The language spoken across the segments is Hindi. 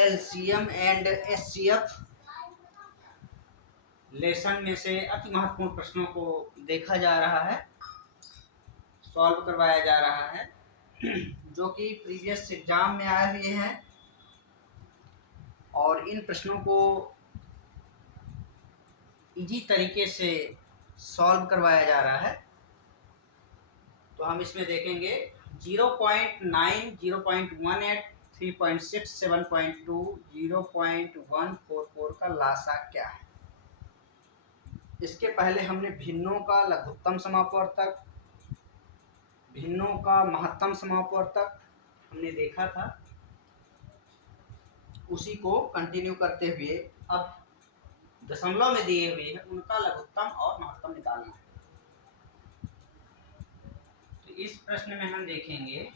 एलसीएम एंड एचसीएफ लेसन में से अति महत्वपूर्ण प्रश्नों को देखा जा रहा है, सॉल्व करवाया जा रहा है, जो कि प्रीवियस एग्जाम में आए हुए हैं और इन प्रश्नों को इजी तरीके से सॉल्व करवाया जा रहा है। तो हम इसमें देखेंगे 0.9, 0.18, 3.6, 7.2, 0.144 का लासा क्या है। इसके पहले हमने भिन्नों का लघुत्तम समापवर्तक, भिन्नों का महत्तम समापवर्तक हमने देखा था। उसी को कंटिन्यू करते हुए अब दशमलव में दिए हुए हैं उनका लघुत्तम और महत्तम निकालना है। तो इस प्रश्न में हम देखेंगे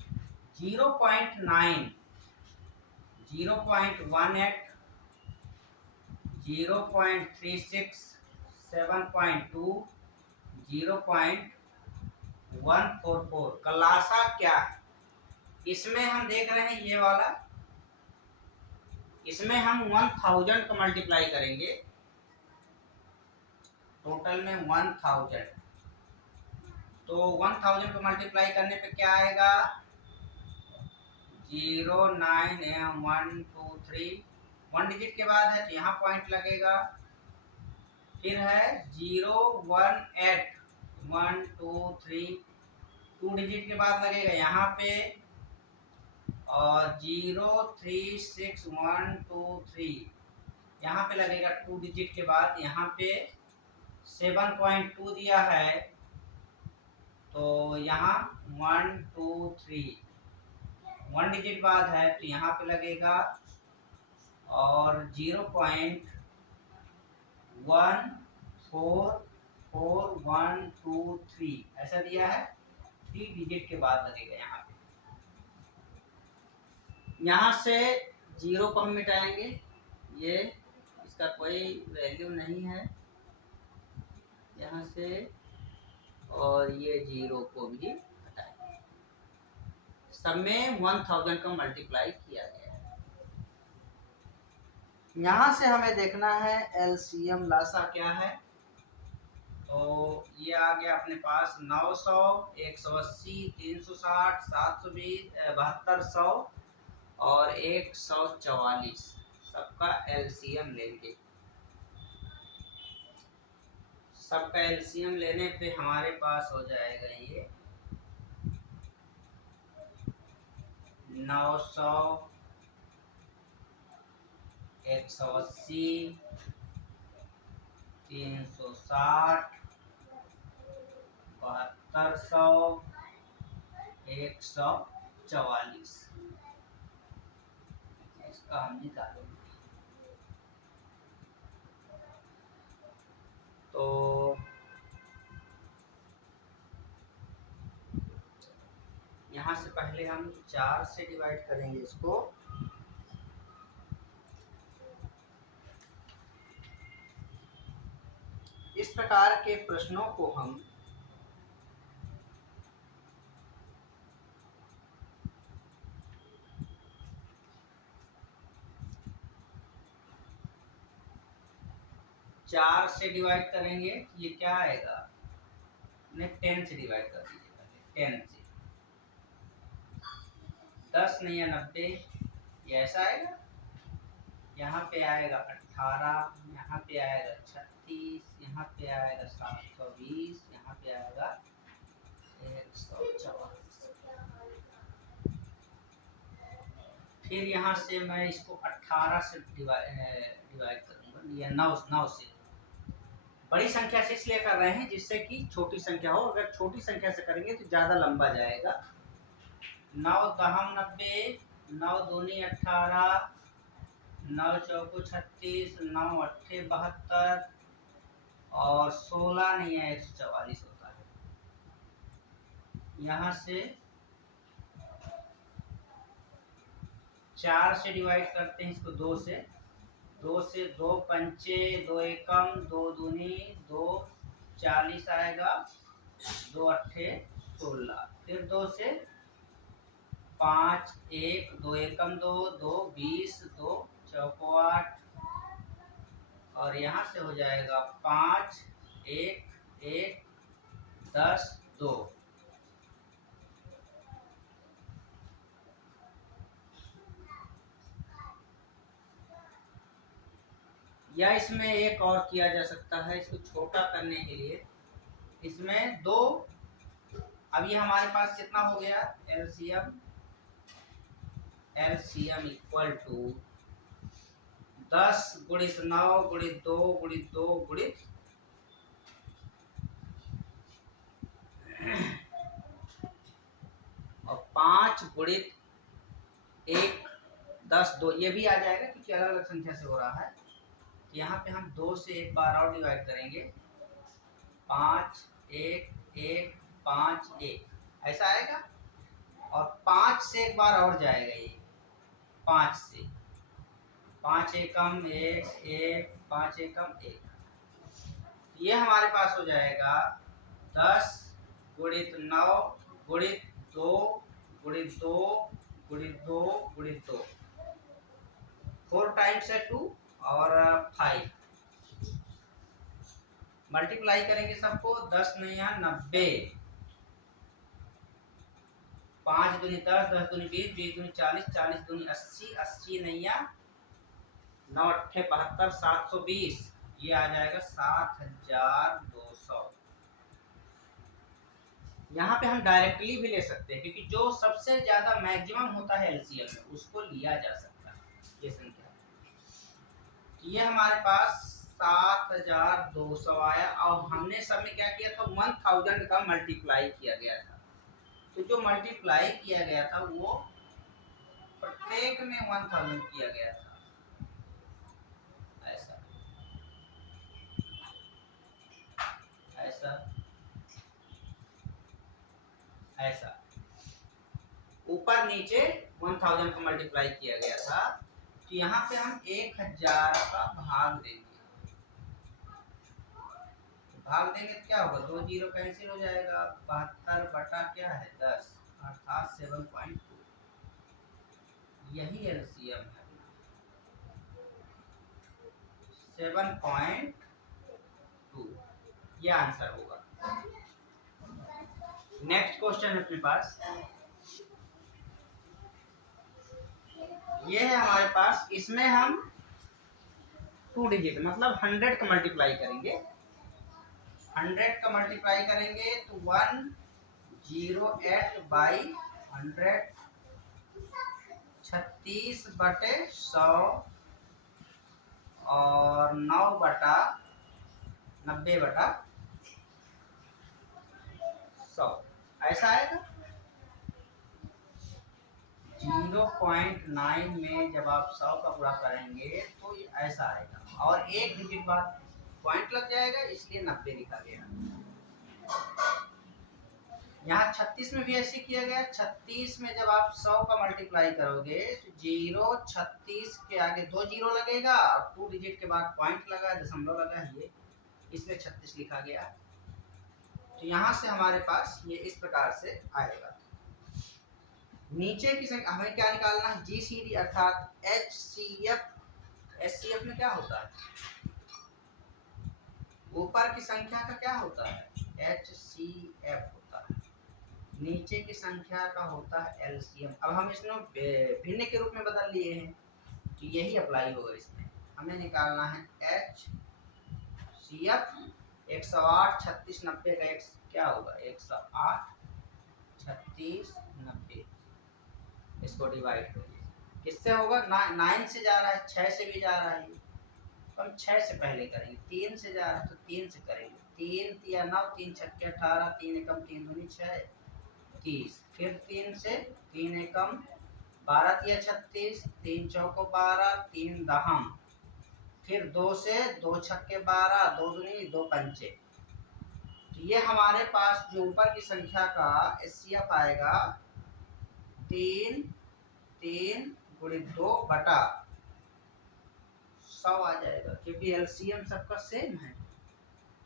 0.9, 0.18, 0.36, 7.2, 0.144 का लासा क्या है। इसमें हम देख रहे हैं ये वाला, इसमें हम 1000 का मल्टीप्लाई करेंगे, टोटल में 1000। तो 1000 को मल्टीप्लाई करने पे क्या आएगा, 0, 9, 1, 2, 3, 1 डिजिट के बाद है तो यहाँ पॉइंट लगेगा। फिर है 0, 1, 8, 1, 2, 3, 2 डिजिट के बाद लगेगा यहाँ पे, और 0, 3, 6, 1, 2, 3 यहाँ पे लगेगा 2 डिजिट के बाद। यहाँ पे 7.2 दिया है तो यहाँ 1, 2, 3 1 डिजिट बाद है तो यहाँ पे लगेगा, और 0.144, 1, 2, 3 ऐसा दिया है, 3 डिजिट के बाद लगेगा यहाँ पे। यहाँ से 0 को हम मिटाएंगे, ये इसका कोई वैल्यू नहीं है यहाँ से, और ये 0 को भी हटाएंगे। सब में 1000 का मल्टीप्लाई किया गया है। यहाँ से हमें देखना है एलसीएम लासा क्या है। तो ये आ गया अपने पास 900, 180, 360, 720, 7200 और 144। सबका एलसीएम लेंगे। सबका एलसीएम लेने पे हमारे पास हो जाएगा ये 900, 180, 360, 7200, 144। इसका हम निकालेंगे। तो यहाँ से पहले हम 4 से डिवाइड करेंगे इसको। इस प्रकार के प्रश्नों को हम चार से डिवाइड करेंगे। ये क्या आएगा, 10 से डिवाइड कर दीजिए, 10 से 10 नहीं है 90, ये ऐसा आएगा। यहाँ पे आएगा 18, यहाँ पे आएगा 36, यहाँ पे आएगा 720, यहाँ पे आएगा 144। फिर यहाँ से मैं इसको 18 से डिवाइड करूँगा, ये 9 से। बड़ी संख्या से इसलिए कर रहे हैं जिससे कि छोटी संख्या हो, अगर छोटी संख्या से करेंगे तो ज़्यादा लंबा जाएगा। 9 दहम 90, 9 दूनी 18, 9 चौको 36, 9 अट्ठे 72 और 16 नहीं है 144 होता है। यहाँ से 4 से डिवाइड करते हैं इसको, 2 से 2 पंचे 2 एकम 2 दूनी 2 40 आएगा, 2 अट्ठे 16। फिर 2 से 5 1 2 एकम 2 2 20 2 चौको 8 और यहाँ से हो जाएगा 5 1 1 10 2। या इसमें एक और किया जा सकता है, इसको छोटा करने के लिए इसमें 2। अब ये हमारे पास कितना हो गया, एलसीएम इक्वल टू 10 गुणित 9 गुणित 2 गुणित 2 गुणित और 5 गुणित 1 10 2। ये भी आ जाएगा क्योंकि अलग अलग संख्या से हो रहा है। तो यहाँ पे हम 2 से एक बार और डिवाइड करेंगे, 5 1 1 5 1 ऐसा आएगा। और 5 से एक बार और जाएगा, ये 5 से 5 एकम 1 1 5 एकम 1। ये हमारे पास हो जाएगा 10 गुणित 9 गुणित 2 गुणित 2 गुणित 2 गुणित 2, 4 टाइम्स है 2 और 5 मल्टीप्लाई करेंगे सबको, 10 नया 90, 5 दूनी 10 10 दूनी 20 20 दूनी 40 40 दूनी 80 80 नैया 9 अट्ठे 72 720। ये आ जाएगा 7200। यहाँ पे हम डायरेक्टली भी ले सकते हैं क्योंकि जो सबसे ज्यादा मैक्सिमम होता है एलसीएम में उसको लिया जा सकता है ये संख्या। ये हमारे पास 7200 आया और हमने सब में क्या किया था, 1000 का मल्टीप्लाई किया गया था। तो जो मल्टीप्लाई किया गया था वो प्रत्येक में 1000 किया गया था, ऐसा ऐसा ऐसा ऊपर नीचे 1000 का मल्टीप्लाई किया गया था। तो यहाँ पे हम 1000 का भाग देंगे, भाग देंगे तो क्या होगा, 2 जीरो कैंसिल हो जाएगा, 72 बटा क्या है 10 अर्थात 7.2। यही एलसीएम है 7.2, ये आंसर होगा। नेक्स्ट क्वेश्चन है अपने पास, ये है हमारे पास, इसमें हम 2 डिजिट मतलब 100 का मल्टीप्लाई करेंगे। 100 का मल्टीप्लाई करेंगे तो 108 बाई 100 36 बटे 100 और 9 बटा 90 बटा 100 ऐसा आएगा। 0.9 में जब आप 100 का गुणा करेंगे तो ये ऐसा आएगा और एक डिजिट बाद पॉइंट लग जाएगा, इसलिए 90 लिखा गया। यहाँ 36 में भी ऐसे किया गया। 36 में जब आप 100 का मल्टीप्लाई करोगे तो 0 36 के आगे 2 जीरो लगेगा और 2 डिजिट के बाद पॉइंट लगा, दशमलव लगा है, ये इसलिए 36 लिखा गया। तो यहाँ से हमारे पास ये इस प्रकार से आएगा। नीचे की संख्या हमें क्या निकालना है, जीसीडी अर्थात एचसीएफ। एचसीएफ में क्या होता है, ऊपर की संख्या का क्या होता है, एचसीएफ होता है, नीचे की संख्या का होता है एलसीएम। अब हम इसमें भिन्न के रूप में बदल लिए हैं तो यही अप्लाई होगा। इसमें हमें निकालना है एचसीएफ। 108 36 90 का एक्स क्या होगा, 108 36 90, इसको डिवाइड करिए, किससे होगा, 9 से जा रहा है, 6 से भी जा रहा है, तो हम 6 से पहले करेंगे। 3 से जा रहा है तो 3 से करेंगे, 3 3 9 3 छक्के 18, 3 एकम 3 दूनी 6 30, फिर 3 से 3 एकम 12 तिया 36, 3 चौको 12, 3 दहम, फिर 2 से 2 छक्के 12, 2 दूनी 2 पंचे। तो ये हमारे पास जो ऊपर की संख्या का एचसीएफ आएगा 3 3 गुणित 2 बटा 100 आ जाएगा, क्योंकि एलसीएम सबका सेम है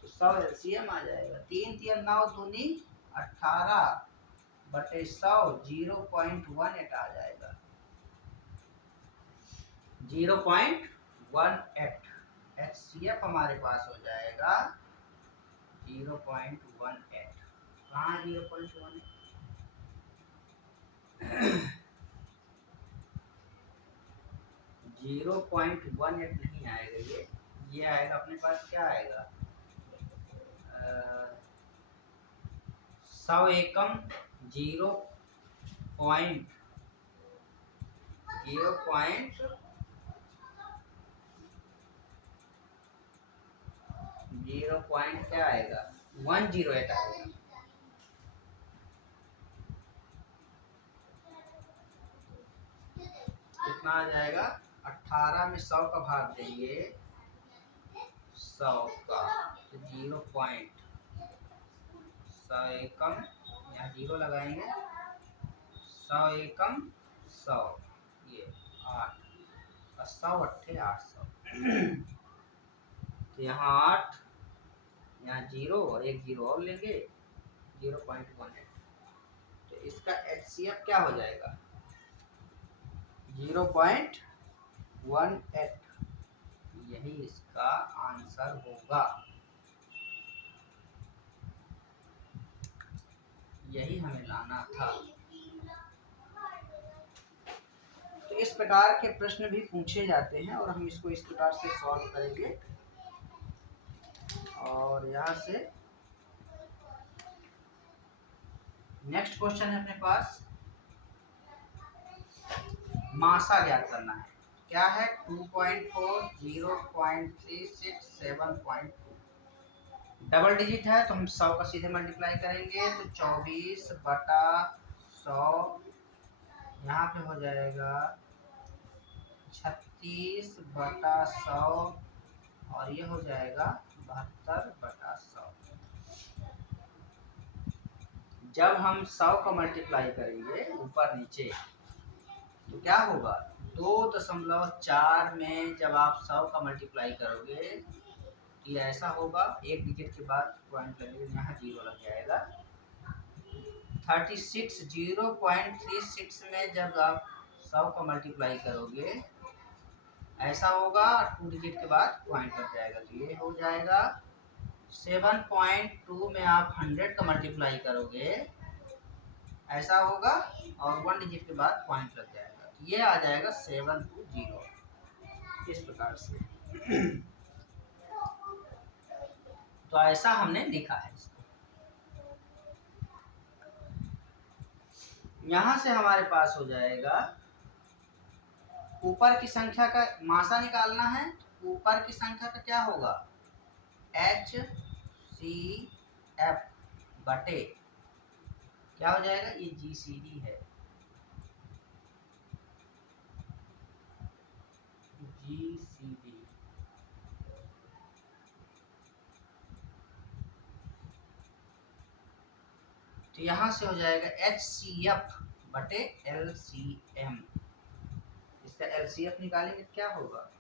तो 100 एलसीएम आ जाएगा। 3 3 9 दूनी 18 बटे 100 0.18 आ जाएगा। 0.18। HCF हमारे पास हो जाएगा 0.18। कहाँ 0.18? 0.18 नहीं आएगा ये आएगा अपने पास, क्या आएगा 100 एकम 0.0 क्या आएगा 108 आएगा। कितना आ जाएगा 18 में 100 का भाग देंगे 100 का तो 100 एकम, यहाँ 0 लगाएंगे 100 एकम 100, ये 8 और 100 अट्ठे 800 तो यहाँ 8, यहाँ 0 और एक 0 और लेंगे 0.18। तो इसका HCF क्या हो जाएगा 0.18। यही इसका आंसर होगा, यही हमें लाना था। तो इस प्रकार के प्रश्न भी पूछे जाते हैं और हम इसको इस प्रकार से सॉल्व करेंगे। और यहाँ से नेक्स्ट क्वेश्चन है अपने पास, मासा ज्ञात करना है। क्या है 2.4, 0.36, 7.2। डबल डिजिट है तो हम 100 का सीधे मल्टीप्लाई करेंगे तो 24/100, यहाँ पे हो जाएगा 36/100 और ये हो जाएगा 72/100। जब हम 100 का मल्टीप्लाई करेंगे ऊपर नीचे तो क्या होगा 2.4 में जब आप 100 का मल्टीप्लाई करोगे तो ये ऐसा होगा, एक डिजिट के बाद पॉइंट लगेगा, यहाँ 0 लग जाएगा। 0.36 में जब आप 100 का मल्टीप्लाई करोगे ऐसा होगा, 2 डिजिट के बाद पॉइंट लग जाएगा तो ये हो जाएगा। 7.2 में आप 100 का मल्टीप्लाई करोगे ऐसा होगा और 1 डिजिट के बाद पॉइंट लग जाएगा तो ये आ जाएगा 720। इस प्रकार से तो ऐसा हमने लिखा है इसको। यहाँ से हमारे पास हो जाएगा, ऊपर की संख्या का मासा निकालना है, ऊपर की संख्या का क्या होगा HCF बटे क्या हो जाएगा, ये GCD है, GCD। तो यहाँ से हो जाएगा HCF बटे LCM। इसका LCF निकालेंगे क्या होगा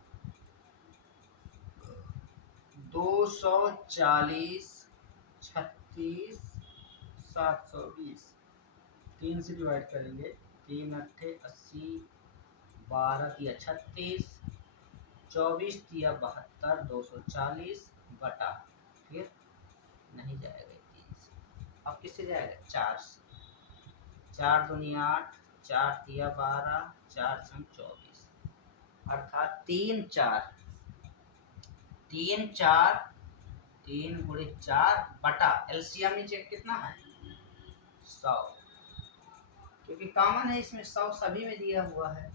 240, 36, 720। 3 से डिवाइड करेंगे, 3 अट्ठे 80, 12 तिया 36, 24 तिया 72, 240 बटा, फिर नहीं जाएगा 3 से, अब किससे जाएगा 4 से। 4 दूनी 8, 4 तिया 12, 4 छंग 24, अर्थात 3 4 3 गुणे 4 बटा LCM नीचे कितना है 100, क्योंकि कॉमन है इसमें 100 सभी में दिया हुआ है।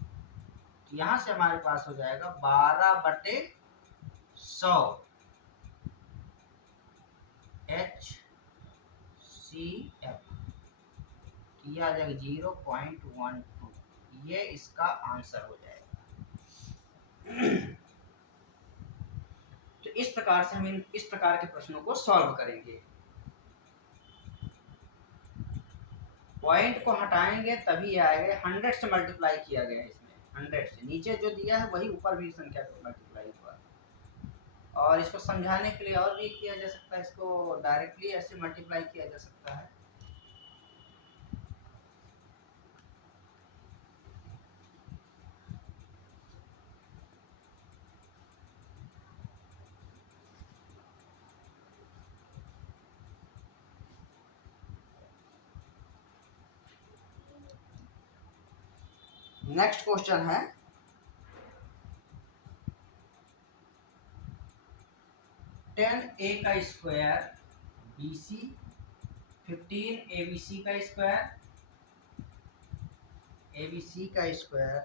तो यहाँ से हमारे पास हो जाएगा 12/100 HCF, ये आ जाएगा 0.12। ये इसका आंसर हो जाएगा। तो इस प्रकार से हम इस प्रकार के प्रश्नों को सॉल्व करेंगे। पॉइंट को हटाएंगे तभी आएगा, 100 से मल्टीप्लाई किया गया है इसमें, 100 से नीचे जो दिया है वही ऊपर भी संख्या को मल्टीप्लाई हुआ। और इसको समझाने के लिए और भी किया जा सकता है, इसको डायरेक्टली ऐसे मल्टीप्लाई किया जा सकता है। नेक्स्ट क्वेश्चन है 10a का स्क्वायर BC 15 ABC का स्क्वायर ABC का स्क्वायर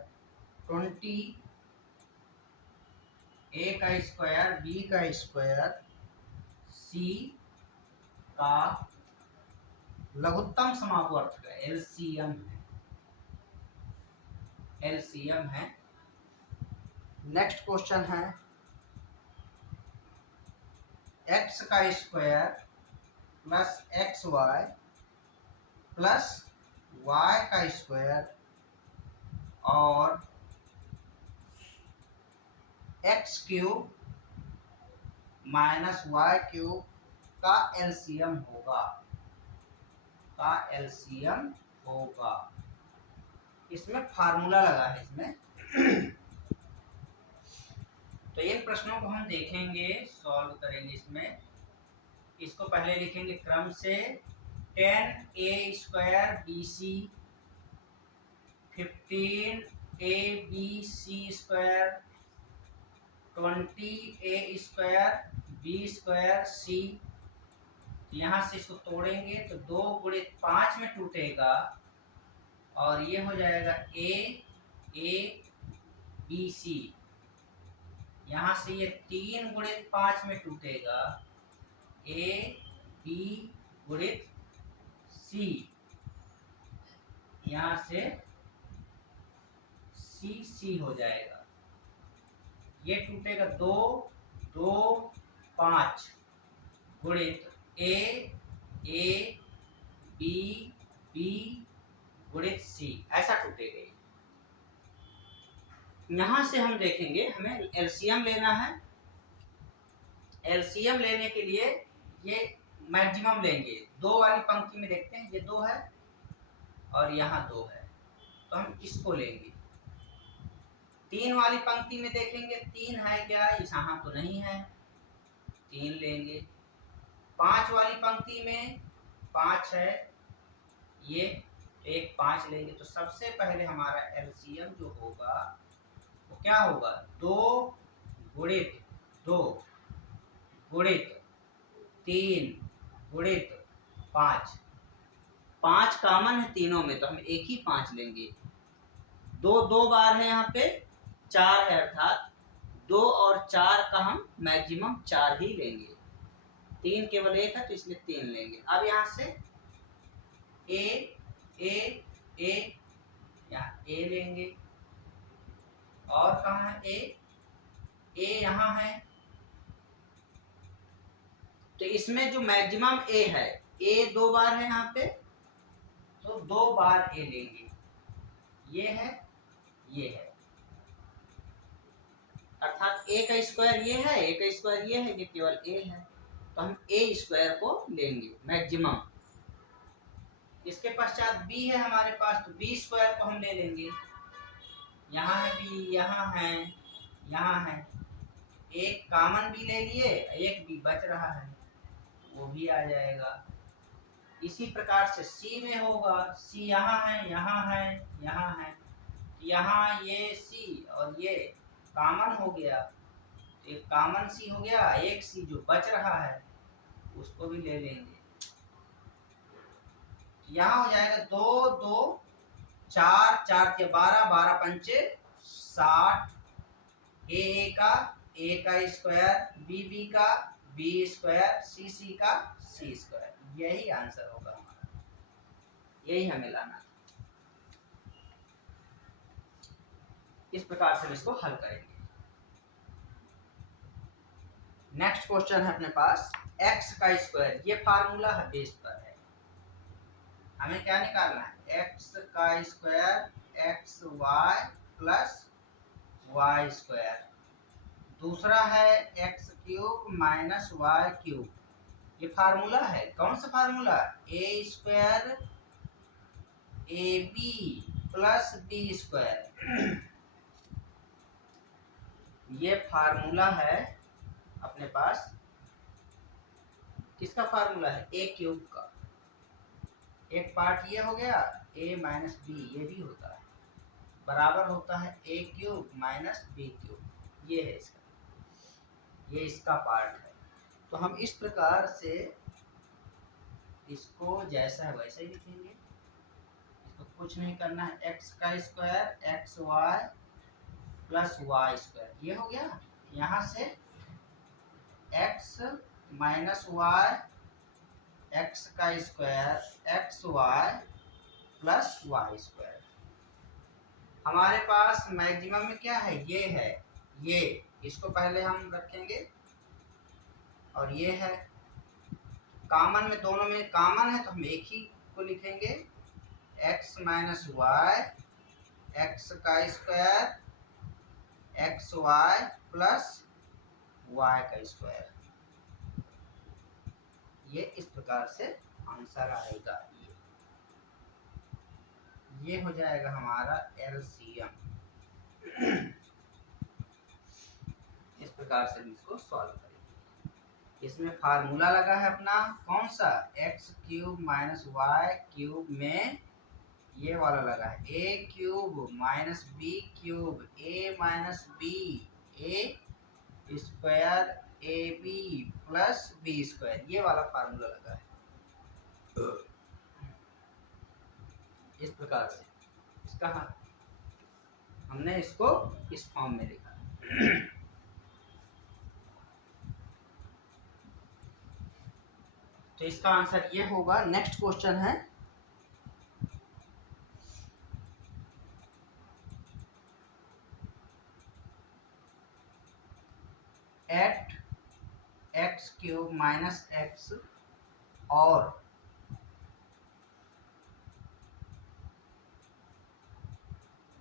20 A का स्क्वायर B का स्क्वायर C का लघुत्तम समापवर्त का एलसीएम है। नेक्स्ट क्वेश्चन है x का square plus XY plus y का स्क्वायर और x cube minus y cube का एलसीएम होगा। इसमें फार्मूला लगा है इसमें। तो इन प्रश्नों को हम देखेंगे, सॉल्व करेंगे। इसमें इसको पहले लिखेंगे क्रम से 10a square BC 15abc square 20a square B square C। यहाँ से इसको तोड़ेंगे तो 2 गुणित 5 में टूटेगा और ये हो जाएगा ABC। यहाँ से ये 3 गुणित 5 में टूटेगा AB गुणित C। यहाँ से C हो जाएगा। ये टूटेगा 2 2 5 गुणित A B गुणित C, ऐसा टूटेगा। यहाँ से हम देखेंगे हमें एलसीएम लेना है। एलसीएम लेने के लिए ये मैक्सिमम लेंगे। 2 वाली पंक्ति में देखते हैं, ये 2 है और यहाँ 2 है, तो हम इसको लेंगे। 3 वाली पंक्ति में देखेंगे 3 है क्या, यहाँ तो नहीं है, 3 लेंगे। 5 वाली पंक्ति में 5 है, ये एक 5 लेंगे। तो सबसे पहले हमारा एलसीएम जो होगा वो क्या होगा, 2 गुणित 2 गुणित 3 गुणित 5। 5 कॉमन है तीनों में, तो हम एक ही 5 लेंगे। 2 बार है, यहाँ पे 4 है, अर्थात 2 और 4 का हम मैक्सिमम 4 ही लेंगे। 3 केवल 1 है तो इसलिए 3 लेंगे। अब यहाँ से ए यहाँ ए लेंगे और कहाँ है ए यहाँ है। तो इसमें जो मैक्सिमम ए है, ए 2 बार है यहाँ पे, तो 2 बार ए लेंगे। ये है, ये है, अर्थात ए का स्क्वायर ये है, ए का स्क्वायर ये है, ये केवल ए है, तो हम ए स्क्वायर को लेंगे मैक्सिमम। इसके पश्चात बी है हमारे पास, तो बी स्क्वायर को हम ले लेंगे। यहाँ है बी, यहाँ है, यहाँ है, एक कॉमन भी ले लिए, एक भी बच रहा है, वो भी आ जाएगा। इसी प्रकार से सी में होगा, सी यहाँ है, यहाँ है, यहाँ है, यहाँ ये सी और ये कॉमन हो गया, एक कॉमन सी हो गया, एक सी जो बच रहा है उसको भी ले लेंगे। यहाँ हो जाएगा 2 2 4 4 के 12 12 पंचे 60। ए का स्क्वायर, बी का बी स्क्वायर, सी का सी स्क्वायर। यही आंसर होगा हमारा, यही हमें लाना था। इस प्रकार से इसको हल करेंगे। नेक्स्ट क्वेश्चन है अपने पास x का स्क्वायर। ये फार्मूला है, बेस पर है, हमें क्या निकालना है, x का square x y plus y square. दूसरा है x cube minus y cube. ये फार्मूला है, कौन सा formula, a square a b plus b square. ये फार्मूला है अपने पास, किसका फार्मूला है, ए क्यूब का। एक पार्ट ये हो गया, ए माइनस बी, ये भी होता है, बराबर होता है a cube minus b cube. ये है इसका, ये इसका पार्ट है। तो हम इस प्रकार से इसको जैसा है वैसे ही लिखेंगे, इसको कुछ नहीं करना है। एक्स का square x y plus y square, ये हो गया। यहाँ से एक्स माइनस वाई एक्स का square x y plus y square. हमारे पास मैक्सिमम में क्या है, ये है, ये इसको पहले हम रखेंगे और ये है कॉमन में, दोनों में कॉमन है तो हम एक ही को लिखेंगे, एक्स माइनस वाई एक्स का square x y plus y का स्क्वायर। ये इस प्रकार से आंसर आएगा। ये हो जाएगा हमारा एलसीएम। इस प्रकार से हम इसको सॉल्व करेंगे। इसमें फार्मूला लगा है अपना कौन सा, x cube minus y cube में ये वाला लगा है a cube minus b cube a minus b a square a b plus b square, ये वाला फार्मूला लगा है। इस प्रकार से इसका हमने इसको इस फॉर्म में लिखा। तो इसका आंसर ये होगा। नेक्स्ट क्वेश्चन है eight x cube minus x और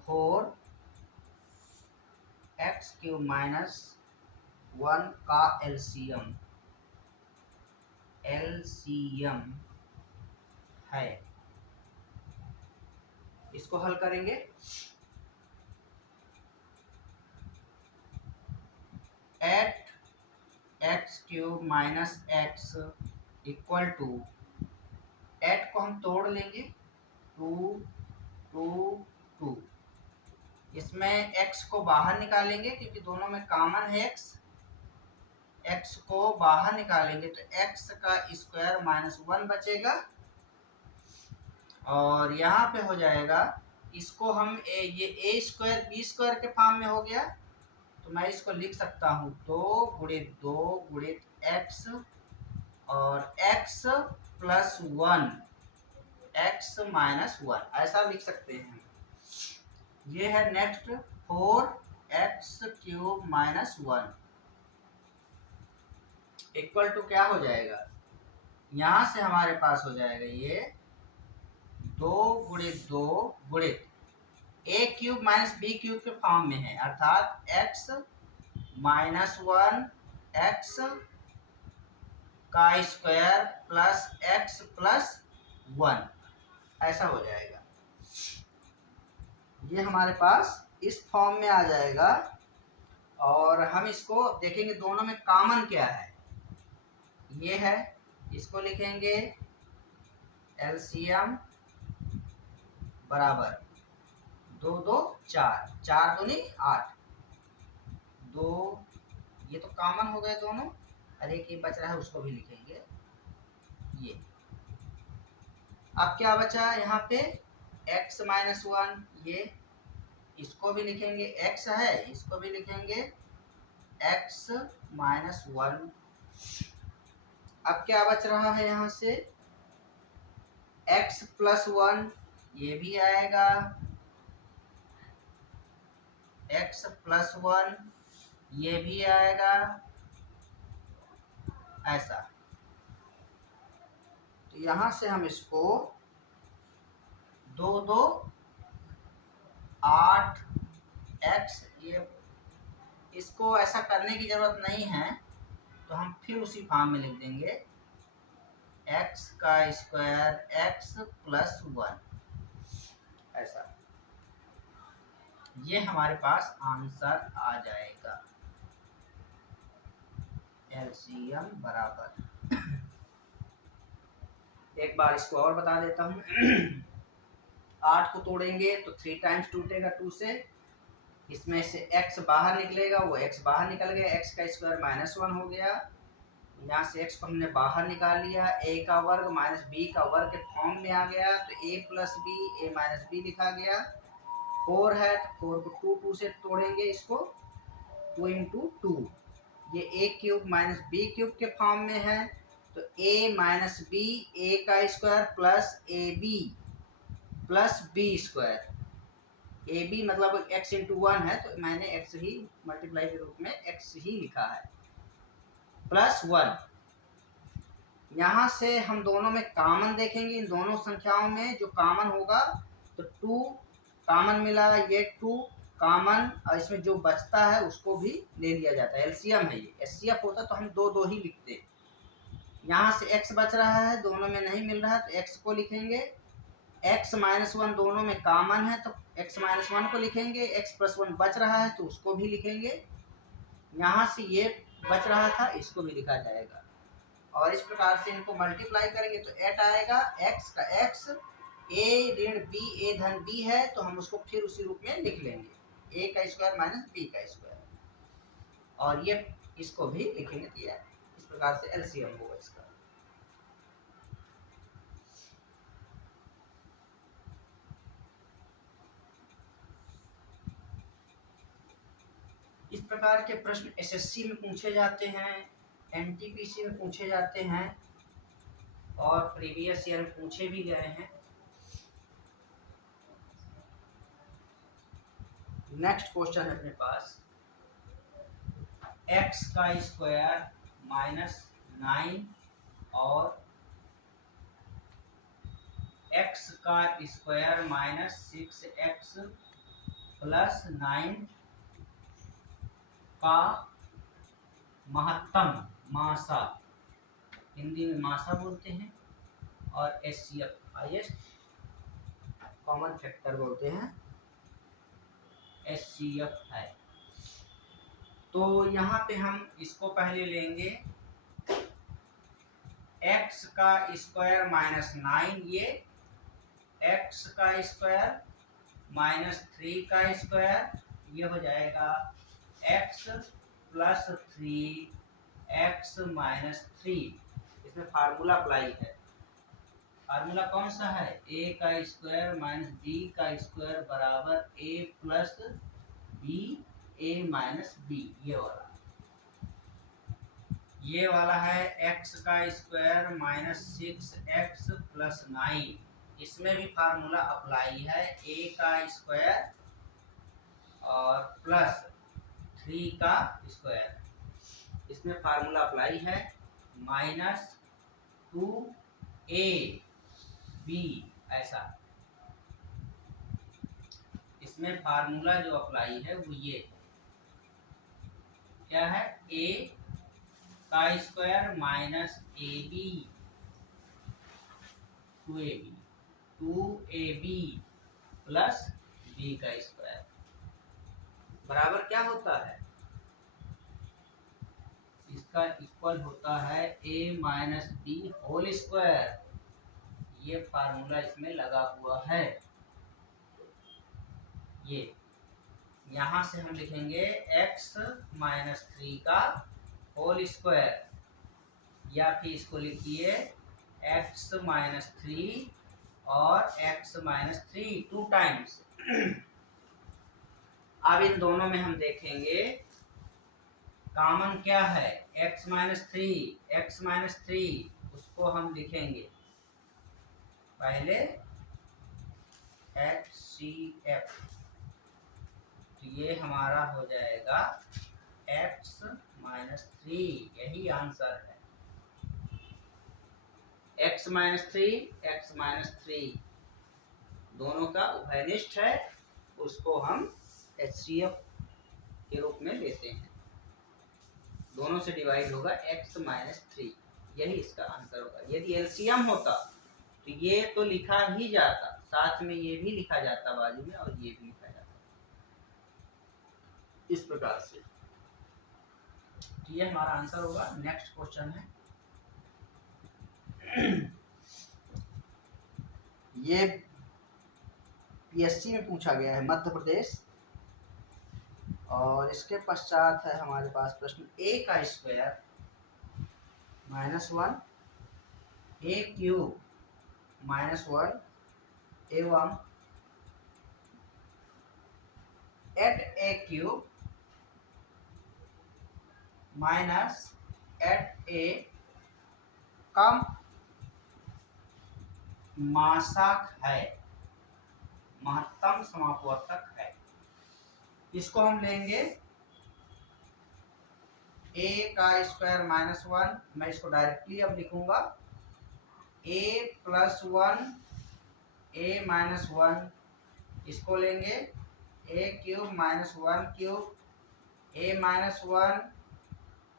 फोर एक्स क्यूब माइनस 1 का एलसीएम है। इसको हल करेंगे। Eight x cube minus x equal to, eight को हम तोड़ लेंगे, 2 2 2। इसमें x को बाहर निकालेंगे क्योंकि दोनों में कॉमन है x को बाहर निकालेंगे तो x का स्क्वायर माइनस 1 बचेगा और यहाँ पे हो जाएगा। इसको हम ये a स्क्वायर b स्क्वायर के फॉर्म में हो गया तो मैं इसको लिख सकता हूँ 2 गुणित 2 गुणित x और x प्लस 1 x माइनस 1, ऐसा लिख सकते हैं। ये है next 4x cube minus 1 equal to क्या हो जाएगा, यहाँ से हमारे पास हो जाएगा ये 2 गुणित 2 गुणित a cube minus b cube के फॉर्म में है, अर्थात x माइनस 1 x का स्क्वायर प्लस x प्लस 1, ऐसा हो जाएगा। ये हमारे पास इस फॉर्म में आ जाएगा और हम इसको देखेंगे दोनों में कॉमन क्या है। ये है, इसको लिखेंगे एलसीएम बराबर 2 2 4 4 दूनी 8 2, ये तो कॉमन हो गए दोनों, और एक ही बच रहा है उसको भी लिखेंगे। ये अब क्या बचा यहाँ पे x माइनस 1, ये इसको भी लिखेंगे, x है इसको भी लिखेंगे x माइनस 1। अब क्या बच रहा है यहाँ से x प्लस 1, ये भी आएगा x प्लस 1, ये भी आएगा, ऐसा। तो यहाँ से हम इसको 2 2 8 x, ये इसको ऐसा करने की जरूरत नहीं है तो हम फिर उसी फॉर्म में लिख देंगे x का स्क्वायर x प्लस 1, ऐसा। ये हमारे पास आंसर आ जाएगा एलसीएम बराबर। एक बार इसको और बता देता हूँ। 8 को तोड़ेंगे तो 3 टाइम्स टूटेगा 2 से, इसमें से x बाहर निकलेगा, वो x बाहर निकल गया, x का स्क्वायर -1 हो गया। यहाँ से x को हमने बाहर निकाल लिया, a का वर्ग माइनस b का वर्ग के फॉर्म में आ गया, तो a plus b a minus b लिखा गया। 4 है तो 4 को 2 से तोड़ेंगे, इसको 2 इंटू 2, ये a cube minus b cube के फॉर्म में है, तो a माइनस बी a का square plus a b plus b square. A b मतलब x इंटू 1 है, तो मैंने x ही मल्टीप्लाई के रूप में x ही लिखा है, प्लस 1। यहाँ से हम दोनों में कॉमन देखेंगे, इन दोनों संख्याओं में जो कॉमन होगा, तो 2 कॉमन मिला, ये 2 कॉमन, और इसमें जो बचता है उसको भी ले लिया जाता है, एलसीएम है ये। एचसीएफ होता तो हम दो ही लिखते। यहाँ से x बच रहा है, दोनों में नहीं मिल रहा है, तो x को लिखेंगे, x -1 दोनों में कॉमन है तो x -1 को लिखेंगे, x + 1 बच रहा है तो उसको भी लिखेंगे। यहाँ से ये बच रहा था, इसको भी लिखा जाएगा, और इस प्रकार से इनको मल्टीप्लाई करेंगे तो 8 आएगा। x का x, a ऋण b, a धन b है, तो हम उसको फिर उसी रूप में लिख लेंगे, a का स्क्वायर माइनस b का स्क्वायर, और ये इसको भी लिखेंगे, तो इस प्रकार से एलसीएम होगा इसका। इस प्रकार के प्रश्न एसएससी में पूछे जाते हैं, एनटीपीसी में पूछे जाते हैं, और प्रीवियस ईयर में पूछे भी गए हैं। नेक्स्ट क्वेश्चन है अपने पास, x का स्क्वायर -9 और x का स्क्वायर -6x + 9 का महत्तम, मासा, हिंदी में मासा बोलते हैं, और एचसीएफ हाईएस्ट कॉमन फैक्टर बोलते हैं, एचसीएफ है। तो यहाँ पे हम इसको पहले लेंगे, x का स्क्वायर -9, ये x का स्क्वायर -3 का स्क्वायर, ये हो जाएगा x + 3x - 3। इसमें फार्मूला अप्लाई है, फार्मूला कौन सा है, a का स्क्वायर माइनस b का स्क्वायर बराबर a plus b a minus b, ये वाला है x का स्क्वायर -6x + 9, इसमें भी फार्मूला अप्लाई है, a का स्क्वायर और प्लस 3 का स्क्वायर, इसमें फार्मूला अप्लाई है, -2ab, ऐसा। इसमें फार्मूला जो अप्लाई है वो ये क्या है, a का square -ab 2ab plus b का स्क्वायर बराबर क्या होता है, इसका इक्वल होता है a minus b whole square. ये फार्मूला इसमें लगा हुआ है, ये यहाँ से हम लिखेंगे x -3 का होल स्क्वायर, या फिर इसको लिखिए x -3 और x -3 2 टाइम्स। अब इन दोनों में हम देखेंगे कॉमन क्या है, x -3 उसको हम लिखेंगे पहले HCF, तो ये हमारा हो जाएगा x -3, यही आंसर है, x -3 दोनों का उभयनिष्ठ है, उसको हम HCF के रूप में लेते हैं, दोनों से डिवाइड होगा x -3, यही इसका आंसर होगा। यदि एलसीएम होता तो ये तो लिखा ही जाता, साथ में ये भी लिखा जाता बाजू में, और ये भी लिखा जाता, इस प्रकार से। तो ये हमारा आंसर होगा। नेक्स्ट क्वेश्चन है, ये पीएससी में पूछा गया है, मध्य प्रदेश। और इसके पश्चात है हमारे पास प्रश्न a का स्क्वायर -1 a क्यूब -1 एवं eight a cube minus eight a कम मासाक है, महत्तम समापवर्तक है। इसको हम लेंगे a का स्क्वायर -1, मैं इसको डायरेक्टली अब लिखूंगा a + 1 a - 1, इसको लेंगे a cube -1 cube a - 1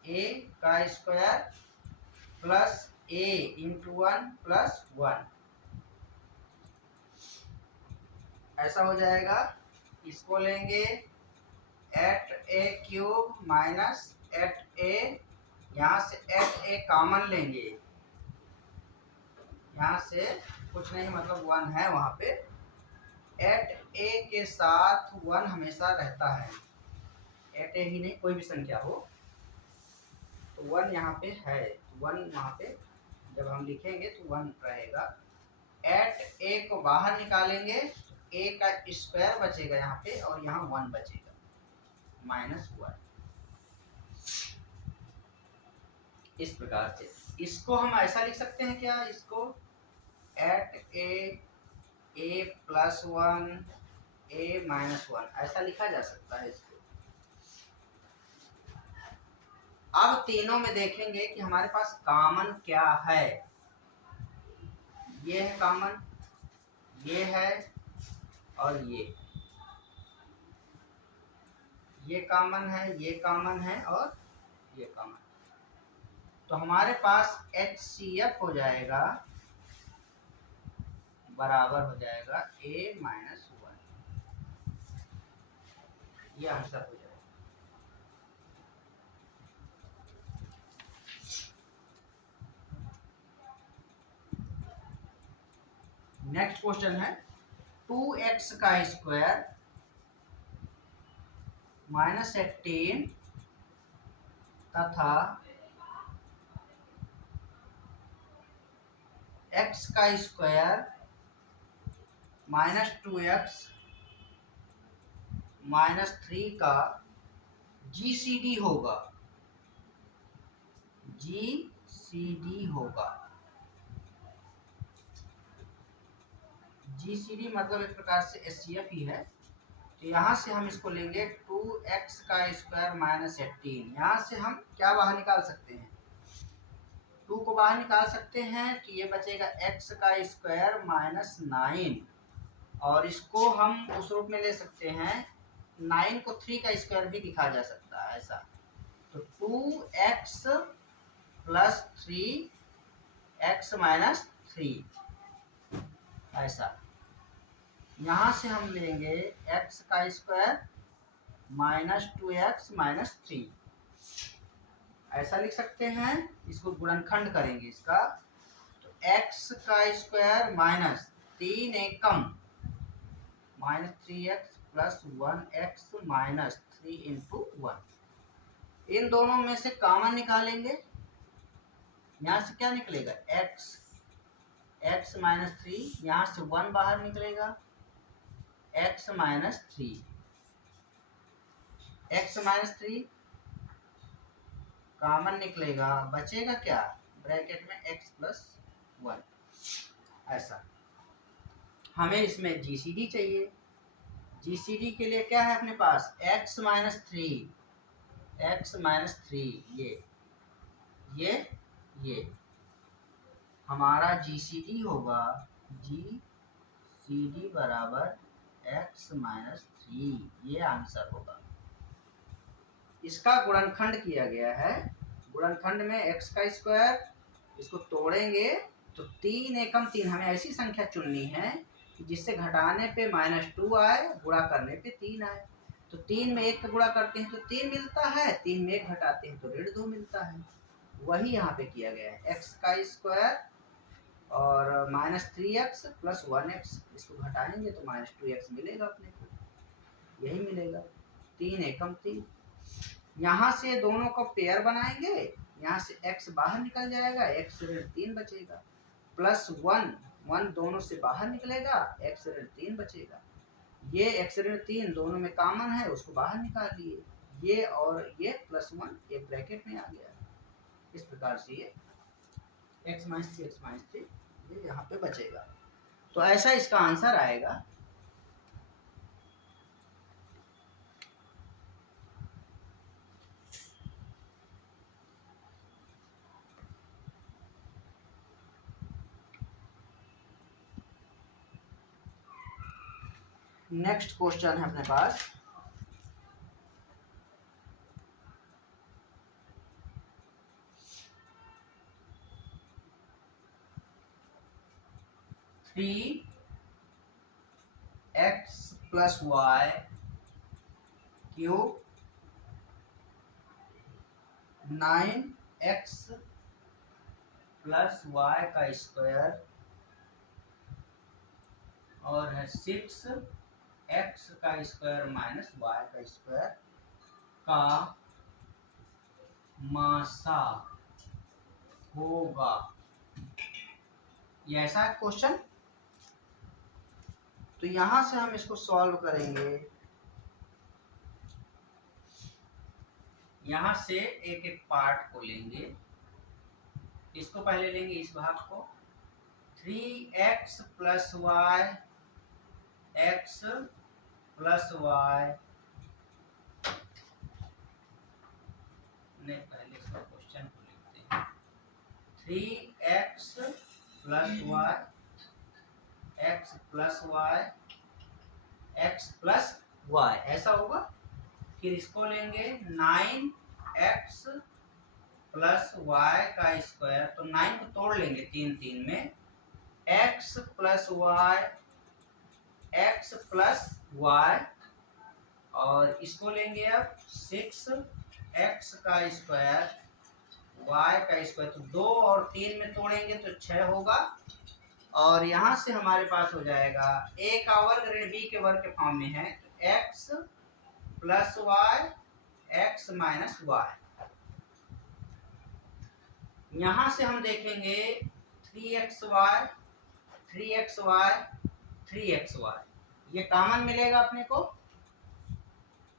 a का स्क्वायर प्लस a × 1 + 1, ऐसा हो जाएगा। इसको लेंगे eight a cube minus eight a, यहाँ से एट a कॉमन लेंगे, यहाँ से कुछ नहीं मतलब 1 है वहाँ पे। एट a के साथ 1 हमेशा रहता है, एट a ही नहीं कोई भी संख्या हो तो 1 यहाँ पे है, 1 वहाँ पे जब हम लिखेंगे तो 1 रहेगा। एट a को बाहर निकालेंगे, a का स्क्वायर बचेगा यहाँ पे और यहाँ 1 बचेगा -1। इस प्रकार से इसको हम ऐसा लिख सकते हैं क्या, इसको एट a + 1 a - 1 ऐसा लिखा जा सकता है इसको। अब तीनों में देखेंगे कि हमारे पास कॉमन क्या है। ये है कॉमन, ये है और ये कॉमन है, ये कॉमन है और ये कॉमन। तो हमारे पास HCF हो जाएगा बराबर हो जाएगा a - 1, ये आंसर हो जाएगा। नेक्स्ट क्वेश्चन है 2x का स्क्वायर -18 तथा x का स्क्वायर -2x -3 का GCD होगा, GCD होगा। GCD मतलब एक प्रकार से HCF ही है। तो यहाँ से हम इसको लेंगे 2x का स्क्वायर -18, यहाँ से हम क्या बाहर निकाल सकते हैं, 2 को बाहर निकाल सकते हैं कि ये बचेगा x का स्क्वायर -9, और इसको हम उस रूप में ले सकते हैं 9 को 3 का स्क्वायर भी लिखा जा सकता है ऐसा। तो 2x + 3x - 3 ऐसा। यहाँ से हम लेंगे x का स्क्वायर -2x - 3 ऐसा लिख सकते हैं। इसको गुणनखंड करेंगे इसका, तो x का स्क्वायर -3 एकम -3x + 1x - 3 × 1। इन दोनों में से कॉमन निकालेंगे, यहाँ से क्या निकलेगा x -3, यहाँ से 1 बाहर निकलेगा x - 3 कॉमन निकलेगा, बचेगा क्या ब्रैकेट में x + 1 ऐसा। हमें इसमें GCD चाहिए। GCD के लिए क्या है अपने पास x - 3 ये हमारा GCD होगा, GCD बराबर x - 3, ये आंसर होगा। इसका गुणनखंड किया गया है, गुणनखंड में x का स्क्वायर, इसको तोड़ेंगे तो 3 एकम 3, हमें ऐसी संख्या चुननी है कि जिससे घटाने पे -2 आए, गुणा करने पे 3 आए। तो 3 में 1 का गुणा करते हैं तो 3 मिलता है, 3 में 1 घटाते हैं तो -2 मिलता है। वही यहाँ पे किया गया है, x का स्क्वायर और -3x प्लस 1x, इसको घटाएंगे तो -2x मिलेगा अपने को, यही मिलेगा। 3 एकम 3। यहाँ से दोनों का पेयर बनाएंगे, यहाँ से x बाहर निकल जाएगा, x ऋण 3 बचेगा, प्लस 1 दोनों से बाहर निकलेगा, x ऋण 3 बचेगा। ये x ऋण 3 दोनों में कॉमन है, उसको बाहर निकाल लिए, ये और ये प्लस 1 एक ब्रैकेट में आ गया। इस प्रकार से ये x - 3 ये यहाँ पे बचेगा। तो ऐसा इसका आंसर आएगा। नेक्स्ट क्वेश्चन है अपने पास, three x plus y cube 9x plus y का स्क्वायर और है 6x का स्क्वायर माइनस वाई का स्क्वायर का मासा होगा। ये ऐसा है क्वेश्चन। तो यहां से हम इसको सॉल्व करेंगे। यहां से एक एक पार्ट को लेंगे। इसको पहले लेंगे, इस भाग को, 3x plus y x plus y, नहीं पहले इसका क्वेश्चन को लिखते हैं। 3x plus y x plus y x plus y, ऐसा होगा। फिर इसको लेंगे 9x प्लस वाई का स्क्वायर, तो 9 को तोड़ लेंगे 3 में, x plus y x plus y, और इसको लेंगे अब 6x का स्क्वायर y का स्क्वायर, तो 2 और 3 में तोड़ेंगे तो 6 होगा। और यहाँ से हमारे पास हो जाएगा a का वर्ग ऋण b के वर्ग के फॉर्म में है, तो x plus y x minus y. यहाँ से हम देखेंगे 3xy 3xy 3xy, ये कॉमन मिलेगा अपने को,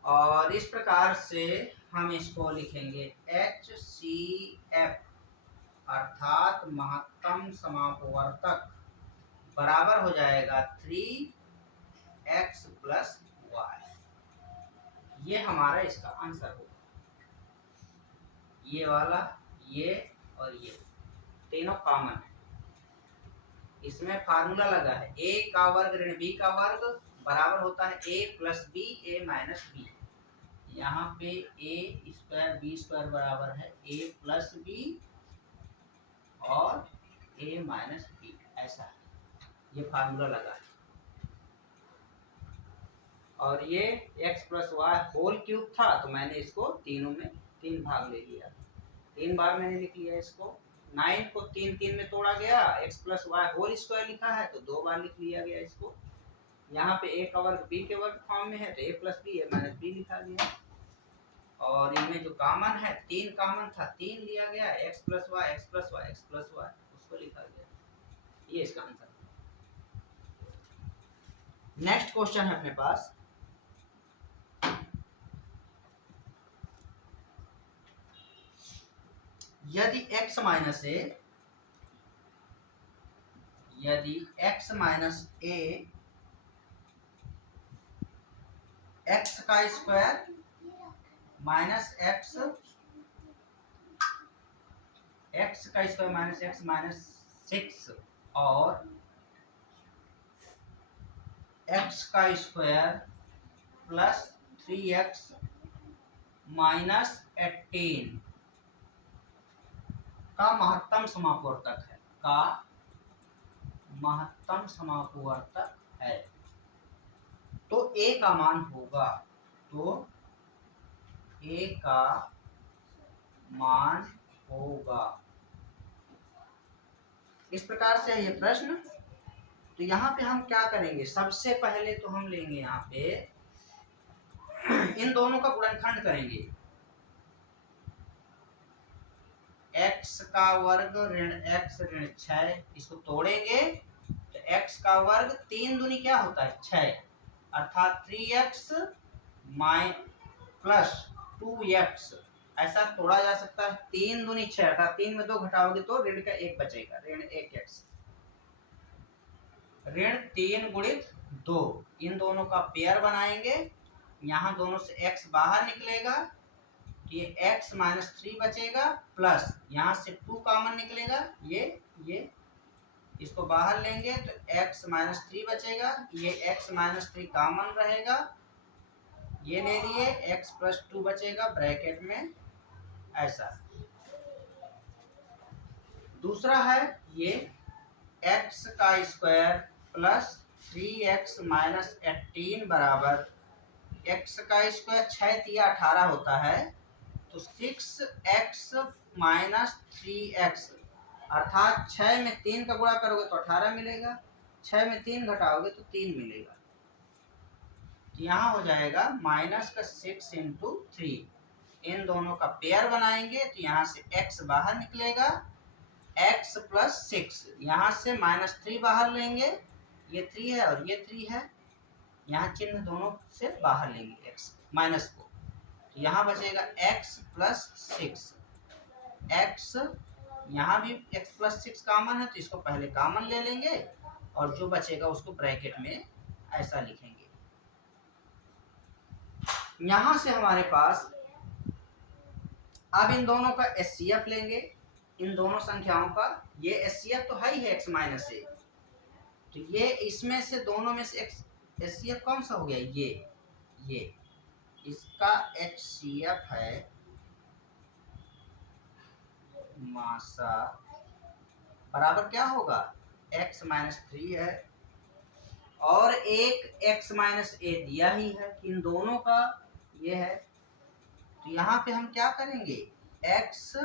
और इस प्रकार से हम इसको लिखेंगे HCF अर्थात महत्तम समापवर्तक बराबर हो जाएगा 3x प्लस वाई। ये हमारा इसका आंसर होगा। ये वाला, ये और ये तीनों कॉमन है। इसमें फार्मूला लगा है, a का वर्ग ऋण b का वर्ग बराबर होता है a plus b a minus b. यहाँ पे a स्क्वायर b स्क्वायर बराबर है a प्लस बी और a माइनस बी, ऐसा है। ये फार्मूला लगा है। और ये x plus y whole cube था, तो मैंने इसको तीनों में 3 भाग ले लिया, 3 बार मैंने लिख लिया इसको। 9 को 3 में तोड़ा गया, x plus y whole square लिखा है तो 2 बार लिख लिया गया इसको। यहाँ पे a का वर्ग b के वर्ग फॉर्म में है तो a plus b a minus b लिखा गया। और इनमें जो कॉमन है, 3 कॉमन था, 3 लिया गया, x plus y x plus y x plus y, उसको लिखा गया। ये इसका आंसर है। नेक्स्ट क्वेश्चन है अपने पास, यदि x माइनस a x का स्क्वायर माइनस x का स्क्वायर माइनस x माइनस 6 और x का स्क्वायर प्लस 3x माइनस 18 का महत्तम समापवर्तक है, का महत्तम समापवर्तक है, तो a का मान होगा, तो a का मान होगा इस प्रकार से है ये प्रश्न। तो यहाँ पे हम क्या करेंगे, सबसे पहले तो हम लेंगे यहाँ पे इन दोनों का गुणनखंड करेंगे। x का वर्ग ऋण x ऋण 6, इसको तोड़ेंगे तो x का वर्ग 3 दूनी क्या होता है 6, अर्थात 3x प्लस 2x, ऐसा तोड़ा जा सकता है। 3 दूनी 6, अर्थात 3 में 2 घटाओगे तो ऋण का 1 बचेगा, ऋण 1x। ऋण 3 गुणित 2, इन दोनों का पेयर बनाएंगे। यहाँ दोनों से x बाहर निकलेगा, ये x माइनस 3 बचेगा, प्लस यहाँ से 2 कॉमन निकलेगा, ये इसको बाहर लेंगे तो x माइनस 3 बचेगा, ये x माइनस 3 कॉमन रहेगा, ये ले लिए, x प्लस 2 बचेगा ब्रैकेट में, ऐसा। दूसरा है ये x का स्क्वायर प्लस 3x माइनस 18 बराबर x का स्क्वायर 6 तिया 18 होता है, तो 6x माइनस 3x, अर्थात 6 में 3 का गुणा करोगे तो 18 मिलेगा, 6 में 3 घटाओगे तो 3 मिलेगा। तो यहाँ हो जाएगा माइनस का 6 इंटू 3, इन दोनों का पेयर बनाएंगे तो यहाँ से x बाहर निकलेगा, x प्लस 6, यहाँ से माइनस 3 बाहर लेंगे, ये 3 है और ये 3 है, यहाँ चिन्ह दोनों से बाहर लेंगे x माइनस को, तो यहाँ बचेगा x प्लस 6, x यहाँ भी x प्लस 6 कॉमन है तो इसको पहले कॉमन ले लेंगे और जो बचेगा उसको ब्रैकेट में ऐसा लिखेंगे। यहाँ से हमारे पास अब इन दोनों का एचसीएफ लेंगे, इन दोनों संख्याओं का, ये एचसीएफ तो है ही है x माइनस ए, तो ये इसमें से दोनों में से एचसीएफ कौन सा हो गया, ये इसका एचसीएफ है मासा बराबर क्या होगा x माइनस 3 है, और एक x माइनस ए दिया ही है कि इन दोनों का ये है, तो यहाँ पे हम क्या करेंगे x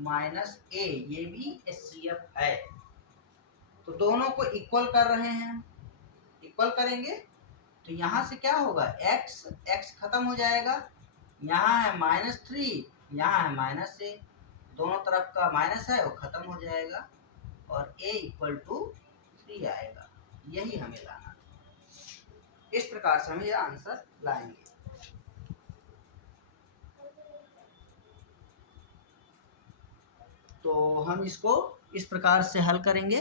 माइनस ए, ये भी एचसीएफ है, तो दोनों को इक्वल कर रहे हैं, इक्वल करेंगे तो यहाँ से क्या होगा x खत्म हो जाएगा, यहाँ है माइनस 3, यहाँ है माइनस ए, दोनों तरफ का माइनस है वो खत्म हो जाएगा और a इक्वल टू 3 आएगा, यही हमें लाना। इस प्रकार से हम ये आंसर लाएंगे। तो हम इसको इस प्रकार से हल करेंगे।